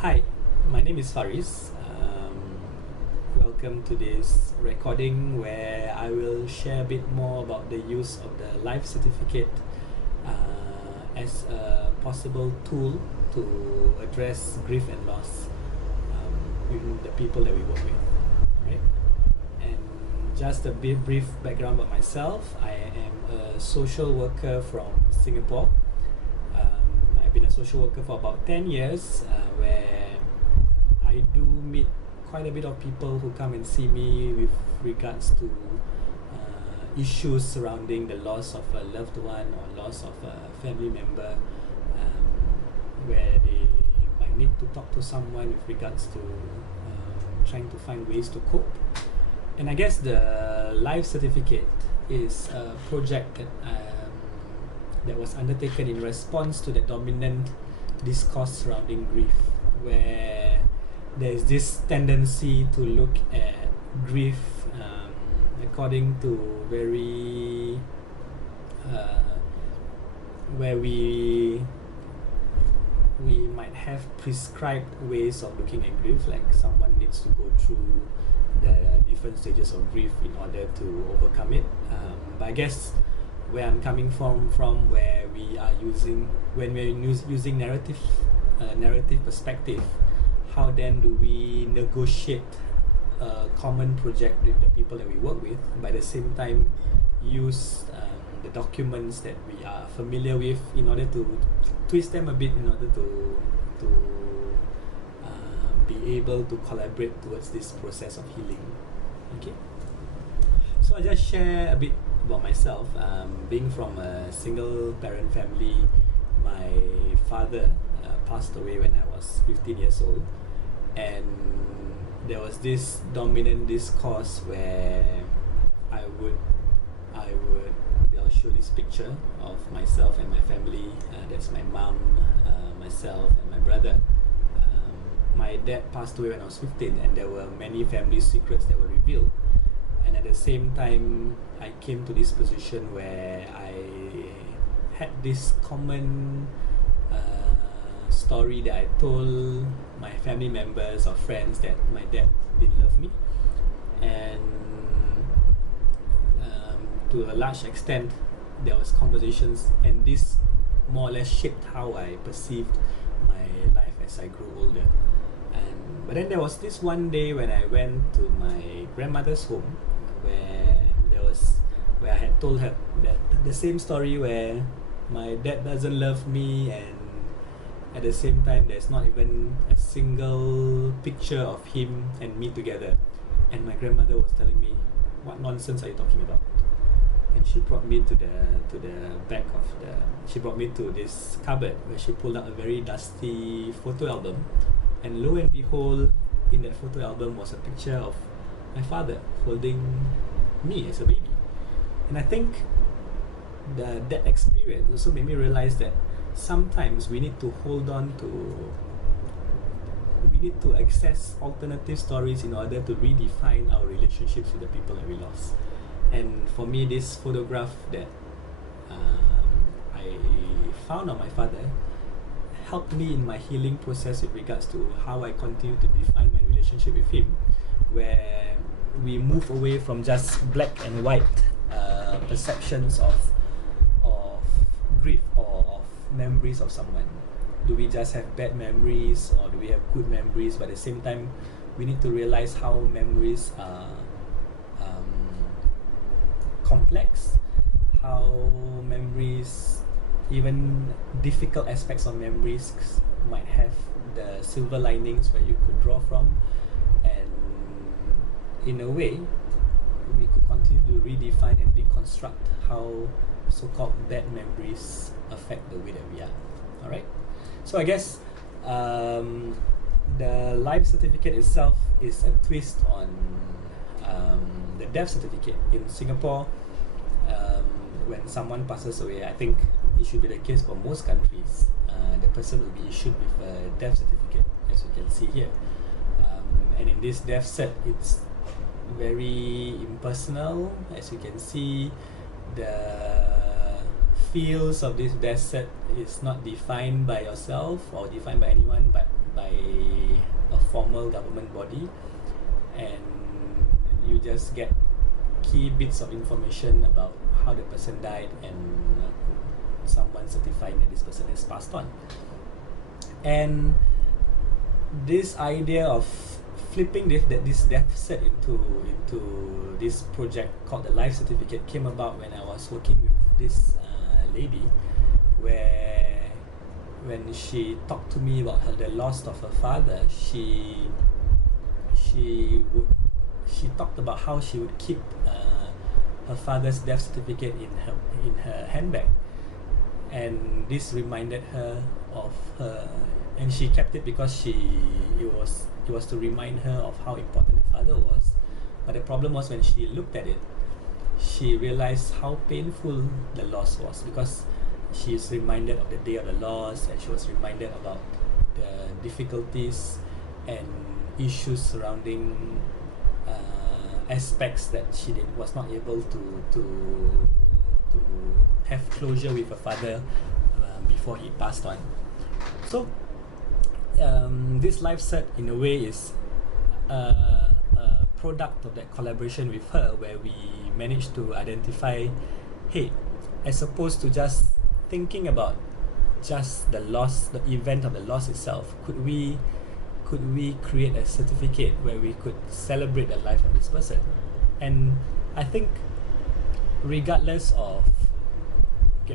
Hi, my name is Faris. Welcome to this recording where I will share a bit more about the use of the life certificate as a possible tool to address grief and loss with the people that we work with. Alright? And just a bit brief background about myself. I am a social worker from Singapore. I've been a social worker for about 10 years, where I do meet quite a bit of people who come and see me with regards to issues surrounding the loss of a loved one or loss of a family member, where they might need to talk to someone with regards to trying to find ways to cope. And I guess the life certificate is a project that was undertaken in response to the dominant discourse surrounding grief, where there is this tendency to look at grief according to very where we might have prescribed ways of looking at grief, like someone needs to go through the different stages of grief in order to overcome it. But I guess where I'm coming from where we are using when we're using narrative perspective, how then do we negotiate a common project with the people that we work with, but at the same time use the documents that we are familiar with in order to twist them a bit in order to be able to collaborate towards this process of healing. Okay, so I just share a bit about myself. Being from a single parent family, my father passed away when I was 15 years old, and there was this dominant discourse where I'll show this picture of myself and my family. That's my mom, myself, and my brother. My dad passed away when I was 15, and there were many family secrets that were revealed. And at the same time, I came to this position where I had this common story that I told my family members or friends that my dad didn't love me, and to a large extent there was conversations, and this more or less shaped how I perceived my life as I grew older. But then there was this one day when I went to my grandmother's home, where I had told her that the same story, where my dad doesn't love me, and at the same time there's not even a single picture of him and me together. And my grandmother was telling me, "What nonsense are you talking about?" And she brought me to the back of she brought me to this cupboard where she pulled out a very dusty photo album, and lo and behold, in that photo album was a picture of my father holding me as a baby. And I think that experience also made me realize that sometimes we need to access alternative stories in order to redefine our relationships with the people that we lost. And for me, this photograph that I found of my father helped me in my healing process with regards to how I continue to define my relationship with him, where we move away from just black and white perceptions of grief or of memories of someone. Do we just have bad memories, or do we have good memories? But at the same time, we need to realize how memories are complex, how memories, even difficult aspects of memories, might have the silver linings where you could draw from. And in a way, we could continue to redefine and deconstruct how so-called bad memories affect the way that we are. Alright? So I guess the life certificate itself is a twist on the death certificate. In Singapore, when someone passes away, I think it should be the case for most countries, the person will be issued with a death certificate, as you can see here. And in this death cert, it's very impersonal. As you can see, the fields of this death cert is not defined by yourself or defined by anyone, but by a formal government body, and you just get key bits of information about how the person died and someone certifying that this person has passed on. And this idea of flipping this death set into this project called the life certificate came about when I was working with this lady, where when she talked to me about the loss of her father, she talked about how she would keep her father's death certificate in her handbag, and this reminded her of her, and she kept it because it was to remind her of how important her father was. But the problem was, when she looked at it, she realized how painful the loss was, because she is reminded of the day of the loss, and she was reminded about the difficulties and issues surrounding aspects that she was not able to have closure with her father before he passed on. So this life cert, in a way, is a product of that collaboration with her, where we managed to identify, hey, as opposed to just thinking about just the loss, the event of the loss itself, could we create a certificate where we could celebrate the life of this person? And I think, regardless of,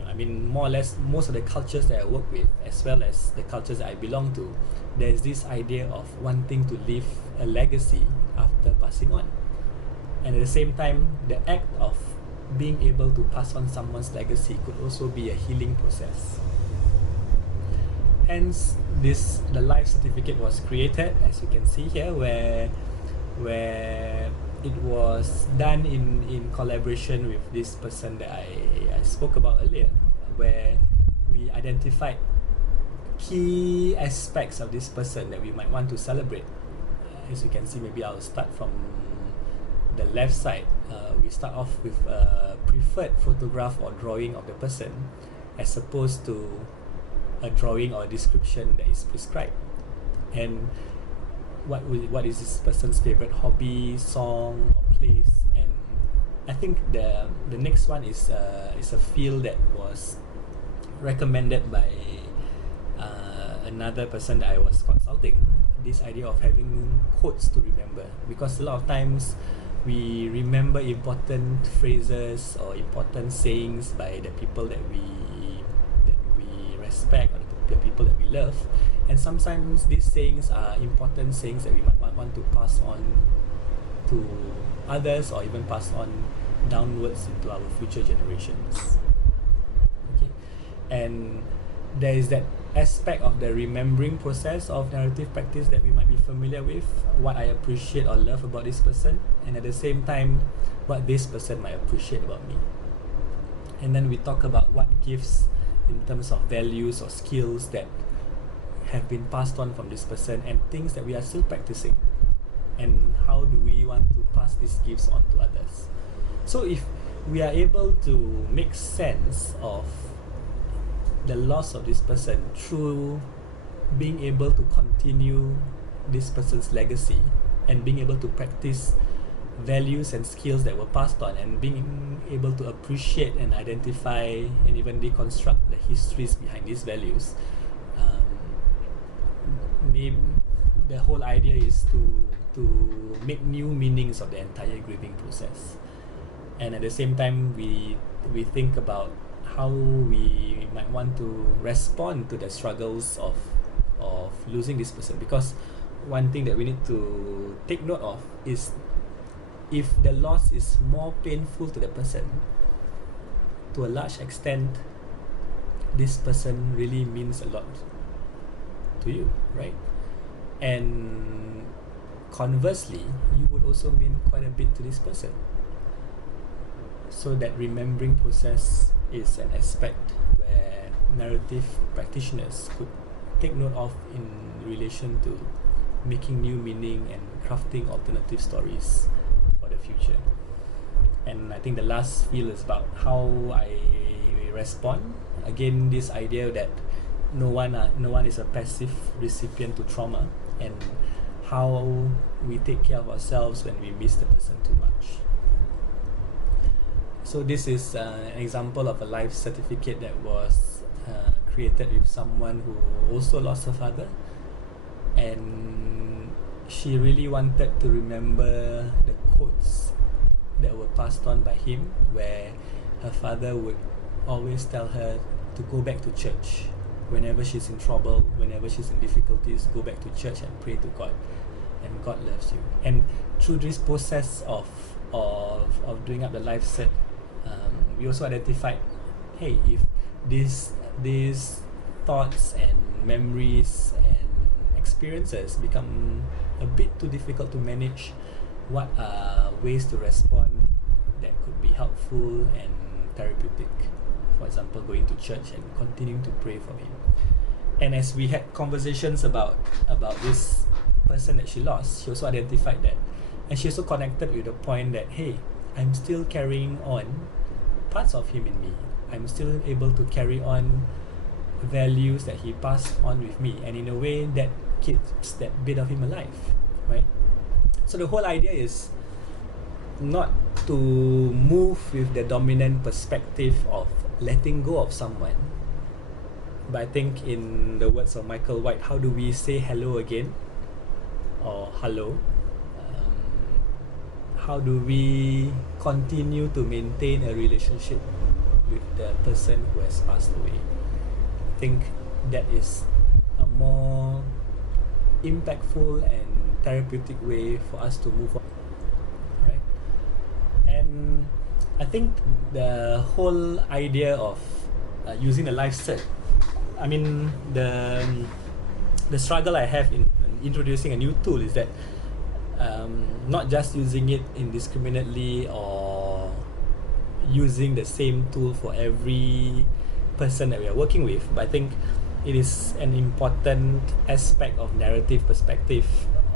I mean, more or less most of the cultures that I work with, as well as the cultures that I belong to, there's this idea of wanting to leave a legacy after passing on. And at the same time, the act of being able to pass on someone's legacy could also be a healing process. Hence, the life certificate was created, as you can see here, where it was done in collaboration with this person that I spoke about earlier, where we identified key aspects of this person that we might want to celebrate. As you can see, maybe I'll start from the left side. We start off with a preferred photograph or drawing of the person, as opposed to a drawing or a description that is prescribed. And what is this person's favorite hobby, song, or place? And I think the next one is a field that was recommended by another person that I was consulting. This idea of having quotes to remember, because a lot of times we remember important phrases or important sayings by the people that we respect, or the people that we love, and sometimes these sayings are important sayings that we might want to pass on to others, or even pass on downwards into our future generations. Okay, and there is that aspect of the remembering process of narrative practice that we might be familiar with, what I appreciate or love about this person, and at the same time what this person might appreciate about me. And then we talk about what gifts in terms of values or skills that have been passed on from this person, and things that we are still practicing, and how do we want to pass these gifts on to others. So if we are able to make sense of the loss of this person through being able to continue this person's legacy, and being able to practice values and skills that were passed on, and being able to appreciate and identify and even deconstruct the histories behind these values, maybe the whole idea is to make new meanings of the entire grieving process. And at the same time, we think about how we might want to respond to the struggles of losing this person, because one thing that we need to take note of is, if the loss is more painful to the person, to a large extent this person really means a lot to you, right? And conversely, you would also mean quite a bit to this person. So that remembering process is an aspect where narrative practitioners could take note of in relation to making new meaning and crafting alternative stories for the future. And I think the last field is about how I respond. Again, this idea that no one is a passive recipient to trauma, and how we take care of ourselves when we miss the person too much. So this is an example of a life certificate that was created with someone who also lost her father, and she really wanted to remember the quotes that were passed on by him, where her father would always tell her to go back to church whenever she's in trouble, whenever she's in difficulties. Go back to church and pray to God, and God loves you. And through this process of doing up the life set, we also identified, hey, if these thoughts and memories and experiences become a bit too difficult to manage, what are ways to respond that could be helpful and therapeutic? For example, going to church and continuing to pray for him. And as we had conversations about this person that she lost, she also identified that, and she also connected with the point that, hey, I'm still carrying on parts of him in me. I'm still able to carry on values that he passed on with me, and in a way that keeps that bit of him alive, right? So the whole idea is not to move with the dominant perspective of letting go of someone, but I think, in the words of Michael White, how do we say hello again, or hello? How do we continue to maintain a relationship with the person who has passed away? I think that is a more impactful and therapeutic way for us to move on, right? And I think the whole idea of using the life cert, I mean, the struggle I have in introducing a new tool is that not just using it indiscriminately or using the same tool for every person that we are working with, but I think it is an important aspect of narrative perspective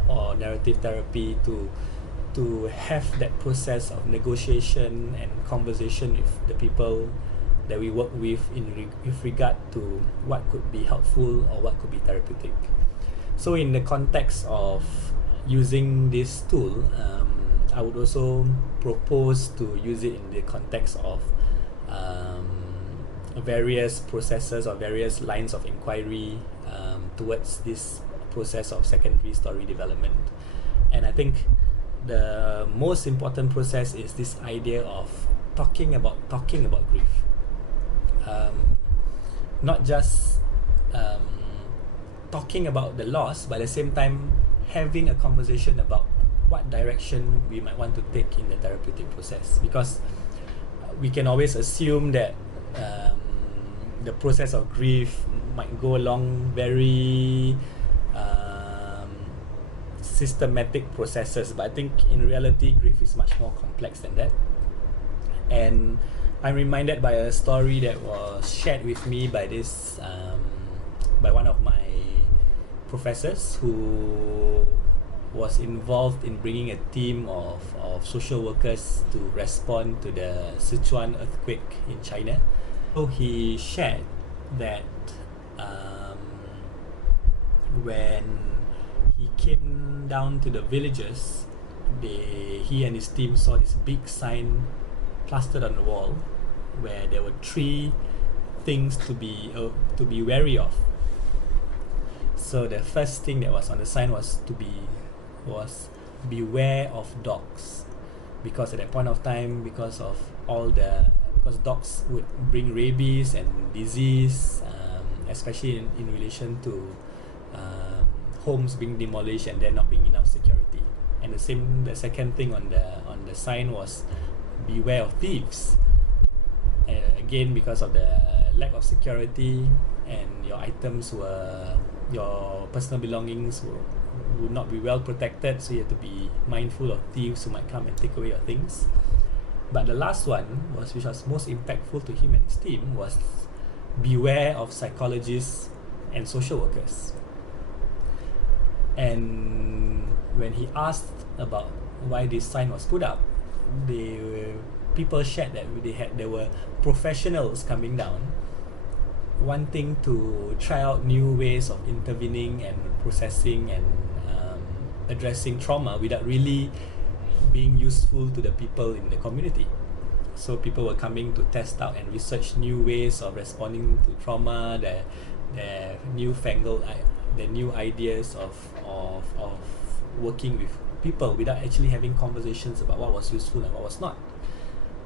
or narrative therapy to have that process of negotiation and conversation with the people that we work with with regard to what could be helpful or what could be therapeutic. So in the context of using this tool, I would also propose to use it in the context of various processes or various lines of inquiry towards this process of secondary story development. And I think the most important process is this idea of talking about grief, not just talking about the loss, but at the same time having a conversation about what direction we might want to take in the therapeutic process, because we can always assume that the process of grief might go along very systematic processes, but I think in reality grief is much more complex than that. And I'm reminded by a story that was shared with me by this by one of my professors who was involved in bringing a team of social workers to respond to the Sichuan earthquake in China. So he shared that when he came down to the villages, he and his team saw this big sign plastered on the wall where there were 3 things to be wary of. So the first thing that was on the sign was beware of dogs, because at that point of time, because dogs would bring rabies and disease, especially in relation to homes being demolished and there not being enough security. And the second thing on the sign was beware of thieves, again because of the lack of security, and your personal belongings would not be well protected, so you have to be mindful of thieves who might come and take away your things. But the last one, which was most impactful to him and his team, was beware of psychologists and social workers. And when he asked about why this sign was put up, people shared that there were professionals coming down wanting to try out new ways of intervening and processing and addressing trauma without really being useful to the people in the community. So people were coming to test out and research new ways of responding to trauma, their newfangled, the new ideas of working with people without actually having conversations about what was useful and what was not.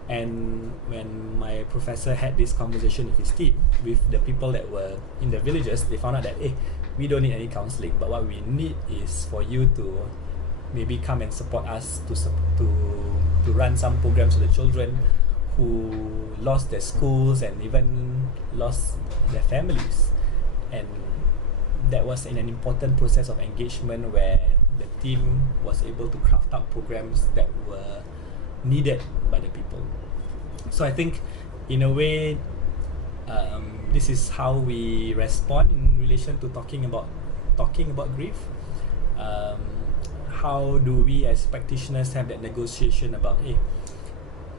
And when my professor had this conversation with his team, with the people that were in the villages, they found out that, hey, we don't need any counseling, but what we need is for you to maybe come and support us to run some programs for the children who lost their schools and even lost their families. And that was in an important process of engagement where the team was able to craft out programs that were needed by the people. So I think in a way this is how we respond in relation to talking about grief. How do we as practitioners have that negotiation about, hey,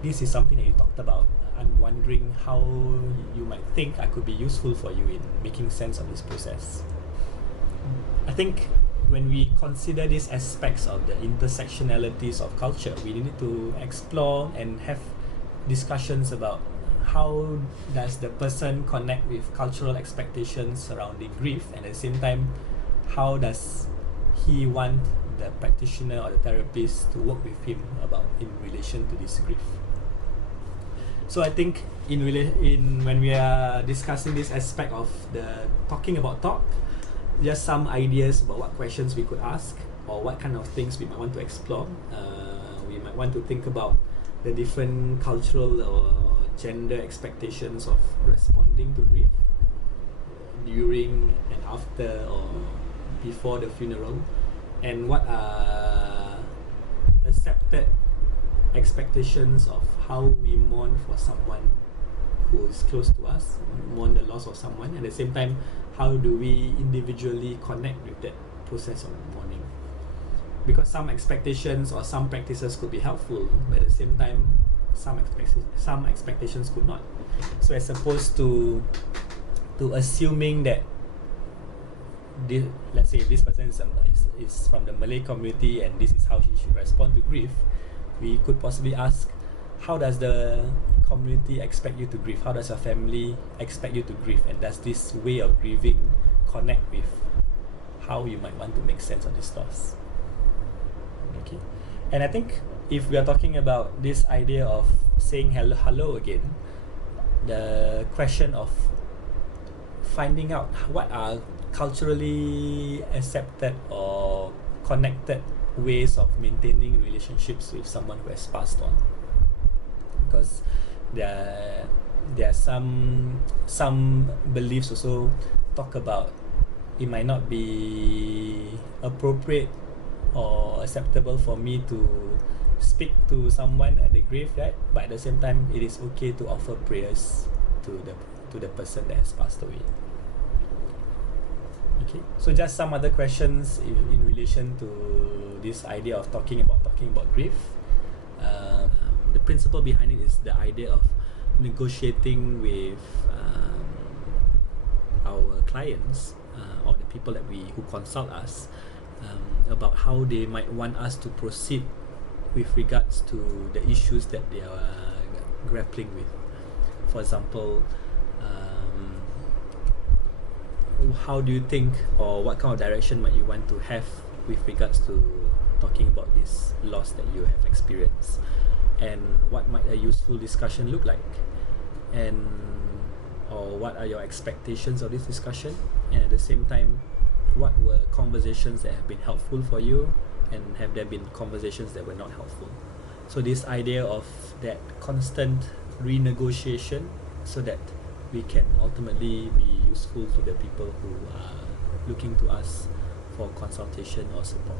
this is something that you talked about, I'm wondering how you might think I could be useful for you in making sense of this process. I think when we consider these aspects of the intersectionalities of culture, we need to explore and have discussions about how does the person connect with cultural expectations surrounding grief, and at the same time, how does he want the practitioner or the therapist to work with him about in relation to this grief. So I think when we are discussing this aspect of the talking about talk, just some ideas about what questions we could ask or what kind of things we might want to explore. We might want to think about the different cultural or gender expectations of responding to grief during and after or before the funeral, and what are accepted expectations of how we mourn for someone who is close to us, mourn the loss of someone. At the same time, how do we individually connect with that process of mourning? Because some expectations or some practices could be helpful, but at the same time, some expectations could not. So as opposed to assuming that let's say this person is from the Malay community and this is how he should respond to grief, we could possibly ask, how does the community expect you to grieve? How does your family expect you to grieve? And does this way of grieving connect with how you might want to make sense of this loss? Okay. And I think if we are talking about this idea of saying hello again, the question of finding out what are culturally accepted or connected ways of maintaining relationships with someone who has passed on, because there are some beliefs also talk about it might not be appropriate or acceptable for me to speak to someone at the grave, right? But at the same time, it is okay to offer prayers to the person that has passed away. Okay, so just some other questions in relation to this idea of talking about grief. The principle behind it is the idea of negotiating with our clients or the people that who consult us about how they might want us to proceed with regards to the issues that they are grappling with. For example, how do you think, or what kind of direction might you want to have with regards to talking about this loss that you have experienced, and what might a useful discussion look like, and or what are your expectations of this discussion, and at the same time, what were conversations that have been helpful for you, and have there been conversations that were not helpful. So this idea of that constant renegotiation so that we can ultimately be useful to the people who are looking to us for consultation or support.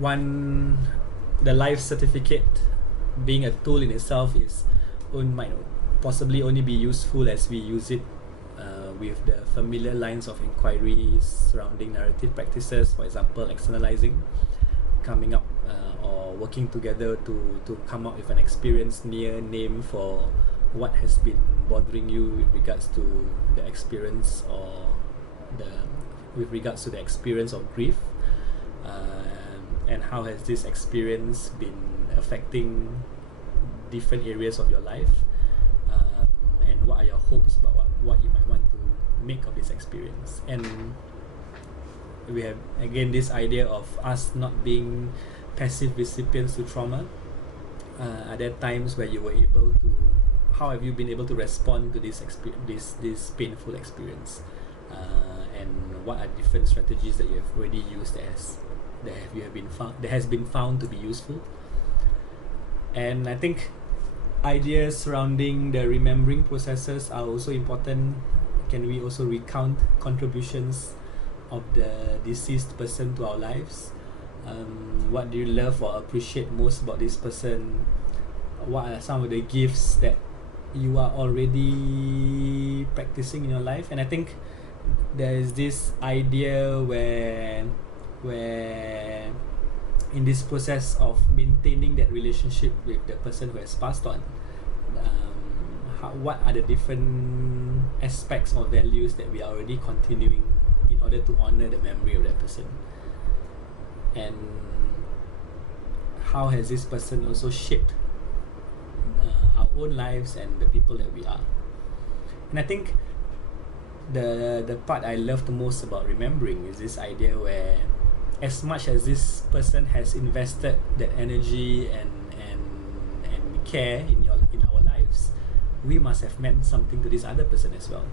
The life certificate being a tool in itself might possibly only be useful as we use it with the familiar lines of inquiry surrounding narrative practices, for example, externalizing, coming up or working together to come up with an experience near name for what has been bothering you with regards to the experience or the with regards to the experience of grief, and how has this experience been affecting different areas of your life, and what are your hopes about what you might want to make of this experience. And we have again this idea of us not being passive recipients to trauma. Are there times where you were able to, how have you been able to respond to this painful experience, and what are different strategies that you have already used that has been found to be useful. And I think ideas surrounding the remembering processes are also important. Can we also recount contributions of the deceased person to our lives? What do you love or appreciate most about this person? What are some of the gifts that you are already practicing in your life? And I think there is this idea where in this process of maintaining that relationship with the person who has passed on, what are the different aspects or values that we are already continuing in order to honor the memory of that person, and how has this person also shaped our own lives and the people that we are. And I think the part I love the most about remembering is this idea where, as much as this person has invested that energy and care in our lives, we must have meant something to this other person as well.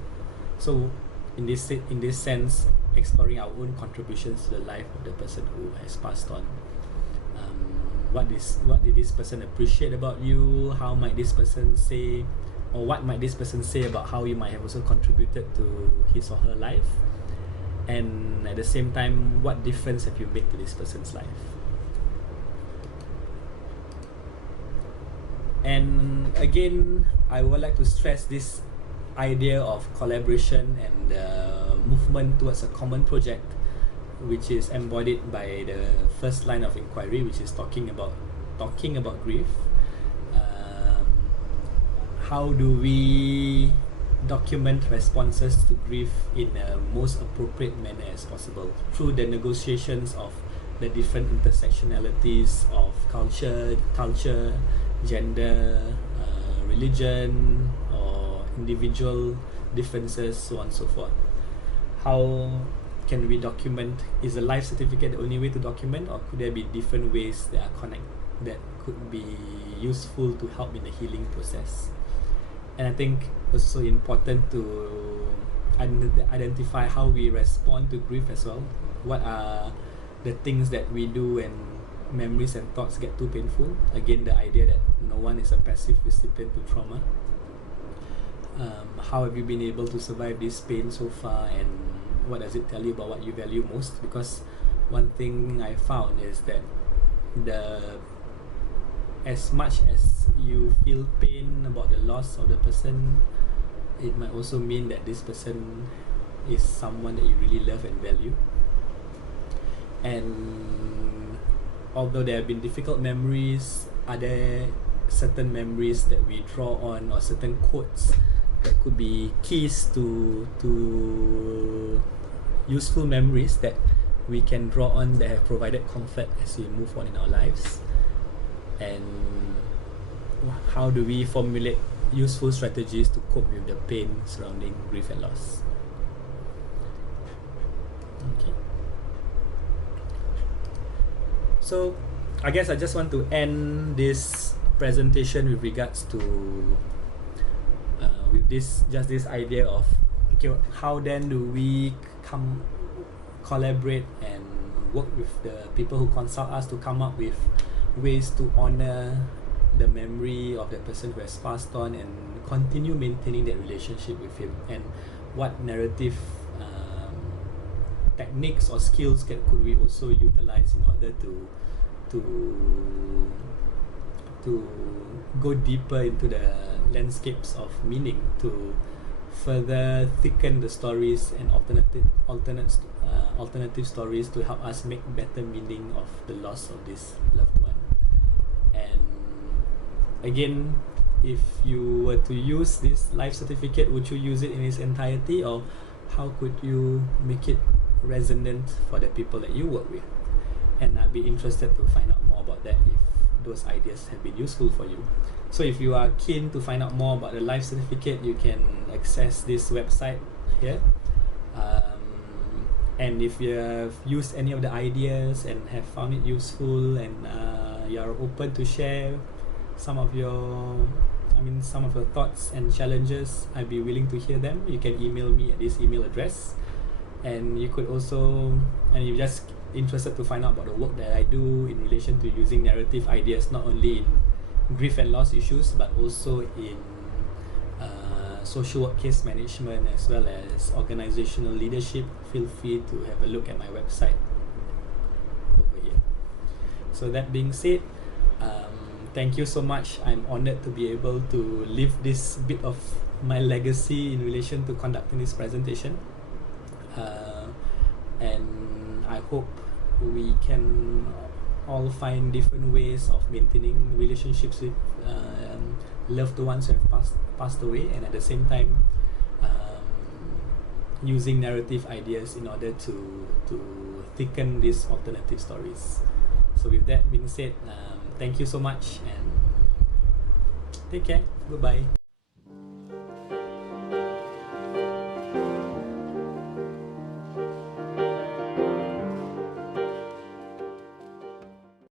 So in this sense, exploring our own contributions to the life of the person who has passed on. What did this person appreciate about you? How might this person say, or what might this person say about how you might have also contributed to his or her life? And at the same time, what difference have you made to this person's life? And again, I would like to stress this idea of collaboration and movement towards a common project, which is embodied by the first line of inquiry, which is talking about grief. How do we document responses to grief in a most appropriate manner as possible through the negotiations of the different intersectionalities of culture, gender, religion, or individual differences, so on and so forth. How can we document? Is a life certificate the only way to document, or could there be different ways that could be useful to help in the healing process? And I think also important to identify how we respond to grief as well. What are the things that we do when memories and thoughts get too painful? Again, the idea that no one is a passive recipient to trauma. How have you been able to survive this pain so far, and what does it tell you about what you value most? Because one thing I found is that as much as you feel pain about the loss of the person, it might also mean that this person is someone that you really love and value. And although there have been difficult memories, are there certain memories that we draw on, or certain quotes that could be keys to useful memories that we can draw on, that have provided comfort as we move on in our lives? And how do we formulate useful strategies to cope with the pain surrounding grief and loss? Okay. So I guess I just want to end this presentation with regards to with this idea of, okay, how then do we collaborate and work with the people who consult us to come up with ways to honor the memory of the person who has passed on and continue maintaining that relationship with him, and what narrative techniques or skills could we also utilize in order to go deeper into the landscapes of meaning, to further thicken the stories and alternative stories to help us make better meaning of the loss of this loved one. And again, if you were to use this life certificate, would you use it in its entirety, or how could you make it resonant for the people that you work with? And I'd be interested to find out more about that if those ideas have been useful for you. So if you are keen to find out more about the life certificate, you can access this website here. And if you have used any of the ideas and have found it useful, and you are open to share some of your thoughts and challenges, I'd be willing to hear them. You can email me at this email address, and you could also, and you're just interested to find out about the work that I do in relation to using narrative ideas, not only in grief and loss issues, but also in social work case management, as well as organizational leadership, feel free to have a look at my website over here. So that being said, thank you so much. I'm honored to be able to leave this bit of my legacy in relation to conducting this presentation. And I hope we can all find different ways of maintaining relationships with loved ones who have passed away, and at the same time using narrative ideas in order to thicken these alternative stories. So with that being said, thank you so much, and take care. Goodbye.